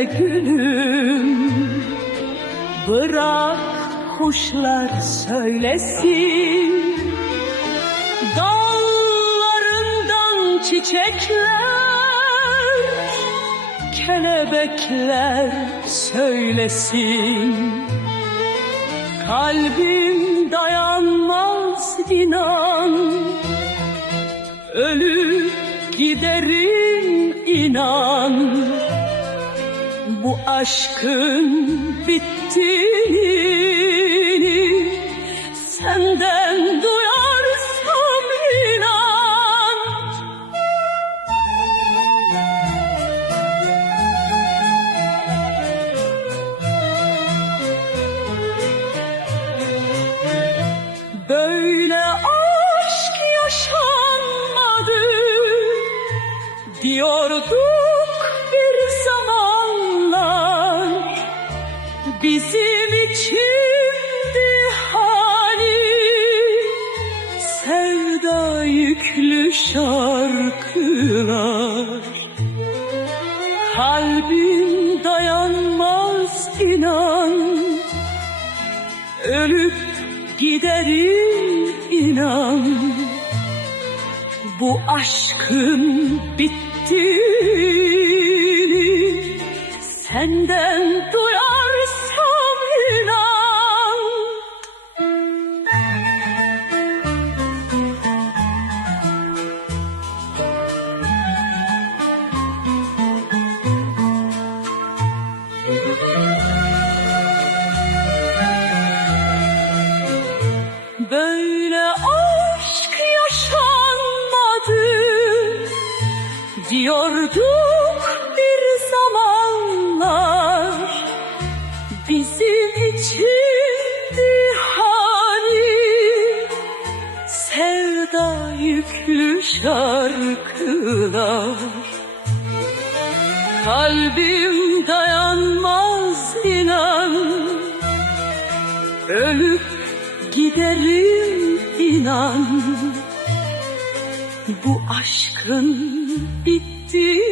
Gülüm Bırak kuşlar söylesin. Dallarından çiçekler Kelebekler söylesin. Kalbim dayanmaz inan. Ölüp giderim inan Bu aşkın bittiğini Senden duyarsam inan. Böyle aşk yaşanmadı diyorduk Bizim içimdi hani sevda yüklü şarkılar. Kalbim dayanmaz inan Ölüp giderim inan. Bu aşkın bittiğini Senden duyarsam diyorduk bir zamanlar. Bizim içindi hani sevda yüklü şarkılar. Kalbim dayanmaz inan. Ölüp giderim inan Bu aşkın bittiğini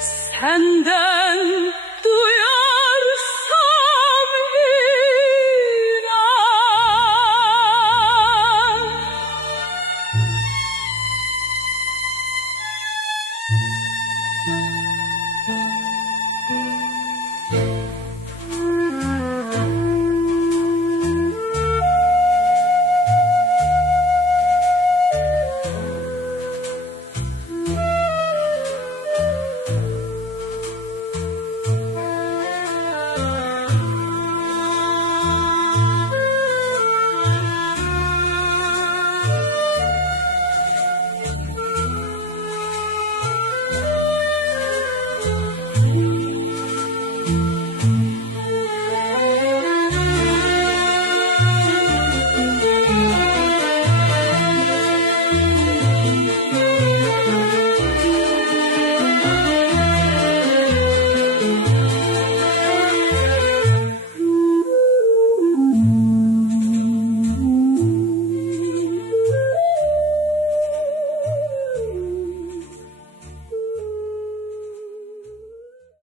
Senden